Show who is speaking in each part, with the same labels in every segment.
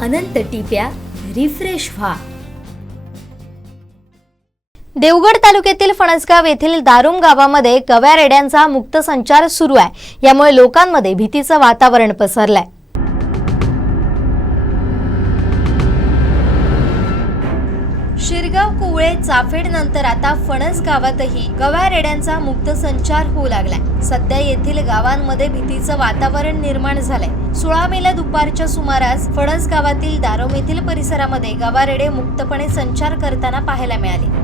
Speaker 1: अनंत टिप्या refresh व्हा.
Speaker 2: देवगड तालुक्यातील फणसगाव येथील दारुम गावामध्ये गव्या रेड्यांचा मुक्त संचार सुरू आहे. यामुळे लोकांमध्ये भीतीचं वातावरण पसरलंय. शिरगाव कुवळे चाफेड नंतर आता फणस गावातही गवारेड्यांचा मुक्त संचार होऊ लागलाय. सध्या येथील गावांमध्ये भीतीचं वातावरण निर्माण झालंय. सोळा मेला दुपारच्या सुमारास फणस गावातील दारोम येथील परिसरामध्ये गवारेडे मुक्तपणे संचार करताना पाहायला मिळाले.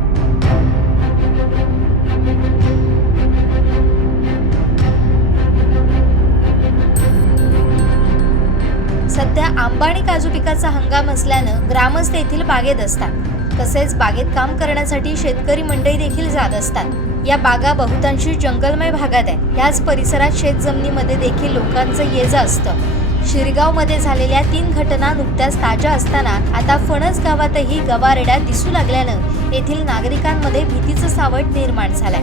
Speaker 2: सध्या आंबा आणि काजू पिकाचा हंगाम असल्यानं ग्रामस्थ येथील बागेत असतात. तसेच बागेत काम करण्यासाठी शेतकरी मंडई देखील जात असतात. या बागा बहुतांशी जंगलमय भागात आहे याच परिसरात शेत जमिनीमध्ये देखील लोकांचं ये जा असतं. शिरगावमध्ये झालेल्या तीन घटना नुकत्याच ताज्या असताना आता फणस गावातही गवारेड्या दिसू लागल्यानं येथील नागरिकांमध्ये भीतीचं सावट निर्माण झालंय.